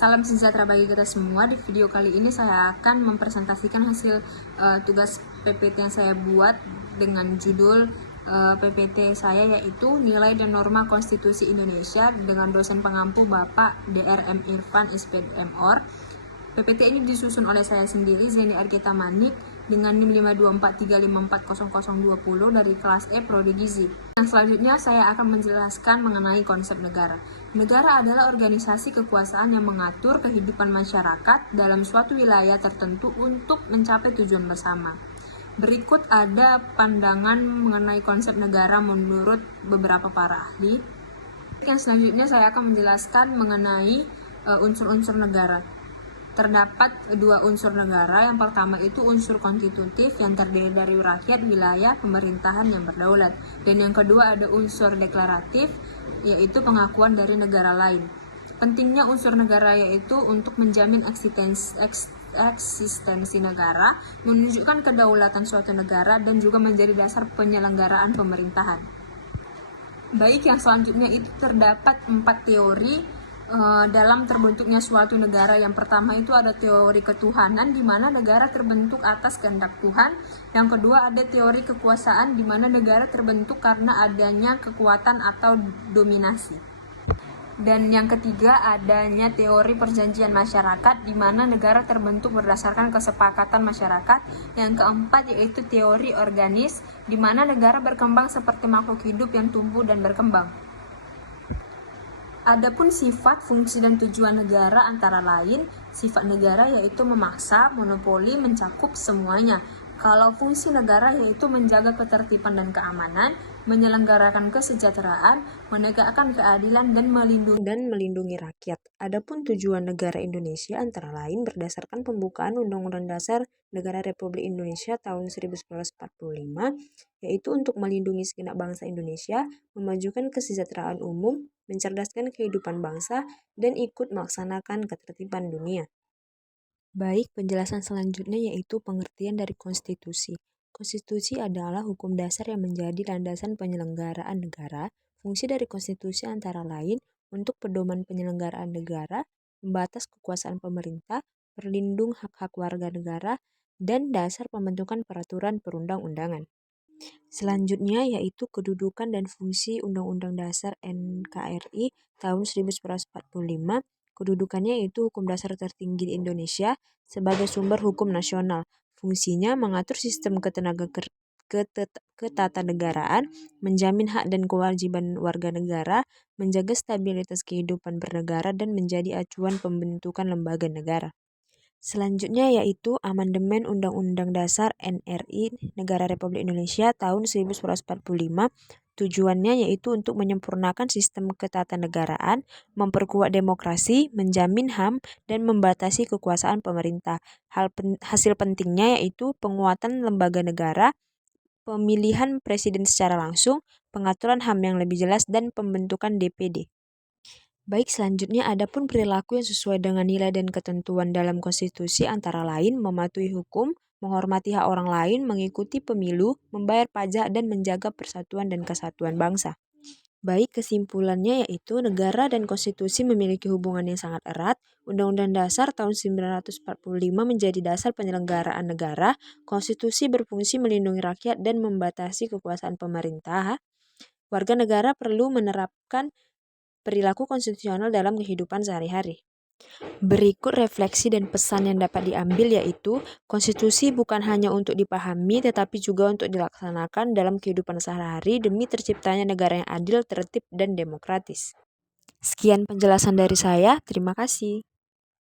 Salam sejahtera bagi kita semua. Di video kali ini saya akan mempresentasikan hasil tugas PPT yang saya buat dengan judul PPT saya yaitu Nilai dan Norma Konstitusi Indonesia dengan dosen pengampu Bapak Dr. M. Irfan SPDM OR. PPT ini disusun oleh saya sendiri, Zeni Argeta Manik, dengan NIM 52435400020 dari kelas E Prodi Gizi. Yang selanjutnya saya akan menjelaskan mengenai konsep negara. Negara adalah organisasi kekuasaan yang mengatur kehidupan masyarakat dalam suatu wilayah tertentu untuk mencapai tujuan bersama. Berikut ada pandangan mengenai konsep negara menurut beberapa para ahli. Yang selanjutnya saya akan menjelaskan mengenai unsur-unsur negara. Terdapat dua unsur negara. Yang pertama itu unsur konstitutif yang terdiri dari rakyat, wilayah, pemerintahan yang berdaulat. Dan yang kedua ada unsur deklaratif, yaitu pengakuan dari negara lain. Pentingnya unsur negara yaitu untuk menjamin eksistensi negara, menunjukkan kedaulatan suatu negara, dan juga menjadi dasar penyelenggaraan pemerintahan. Baik, yang selanjutnya itu terdapat 4 teori dalam terbentuknya suatu negara. Yang pertama itu ada teori ketuhanan, di mana negara terbentuk atas kehendak Tuhan. Yang kedua ada teori kekuasaan, di mana negara terbentuk karena adanya kekuatan atau dominasi. Dan yang ketiga adanya teori perjanjian masyarakat, di mana negara terbentuk berdasarkan kesepakatan masyarakat. Yang keempat yaitu teori organis, di mana negara berkembang seperti makhluk hidup yang tumbuh dan berkembang. Adapun sifat, fungsi, dan tujuan negara antara lain, sifat negara yaitu memaksa, monopoli, mencakup semuanya. Kalau fungsi negara yaitu menjaga ketertiban dan keamanan, menyelenggarakan kesejahteraan, menegakkan keadilan, dan melindungi rakyat. Adapun tujuan negara Indonesia antara lain berdasarkan pembukaan Undang-Undang Dasar Negara Republik Indonesia tahun 1945, yaitu untuk melindungi segenap bangsa Indonesia, memajukan kesejahteraan umum, mencerdaskan kehidupan bangsa, dan ikut melaksanakan ketertiban dunia. Baik, penjelasan selanjutnya yaitu pengertian dari konstitusi. Konstitusi adalah hukum dasar yang menjadi landasan penyelenggaraan negara. Fungsi dari konstitusi antara lain untuk pedoman penyelenggaraan negara, membatas kekuasaan pemerintah, perlindung hak-hak warga negara, dan dasar pembentukan peraturan perundang-undangan. Selanjutnya yaitu kedudukan dan fungsi Undang-Undang Dasar NKRI tahun 1945. Kedudukannya yaitu hukum dasar tertinggi di Indonesia sebagai sumber hukum nasional. Fungsinya mengatur sistem ketatanegaraan, menjamin hak dan kewajiban warga negara, menjaga stabilitas kehidupan bernegara, dan menjadi acuan pembentukan lembaga negara. Selanjutnya yaitu Amandemen Undang-Undang Dasar NRI Negara Republik Indonesia tahun 1945. Tujuannya yaitu untuk menyempurnakan sistem ketatanegaraan, memperkuat demokrasi, menjamin HAM, dan membatasi kekuasaan pemerintah. Hasil pentingnya yaitu penguatan lembaga negara, pemilihan presiden secara langsung, pengaturan HAM yang lebih jelas, dan pembentukan DPD. Baik, selanjutnya adapun perilaku yang sesuai dengan nilai dan ketentuan dalam konstitusi antara lain mematuhi hukum, menghormati hak orang lain, mengikuti pemilu, membayar pajak, dan menjaga persatuan dan kesatuan bangsa. Baik, kesimpulannya yaitu negara dan konstitusi memiliki hubungan yang sangat erat. Undang-Undang Dasar tahun 1945 menjadi dasar penyelenggaraan negara. Konstitusi berfungsi melindungi rakyat dan membatasi kekuasaan pemerintah. Warga negara perlu menerapkan perilaku konstitusional dalam kehidupan sehari-hari. Berikut refleksi dan pesan yang dapat diambil yaitu konstitusi bukan hanya untuk dipahami tetapi juga untuk dilaksanakan dalam kehidupan sehari-hari demi terciptanya negara yang adil, tertib, dan demokratis. Sekian penjelasan dari saya, terima kasih.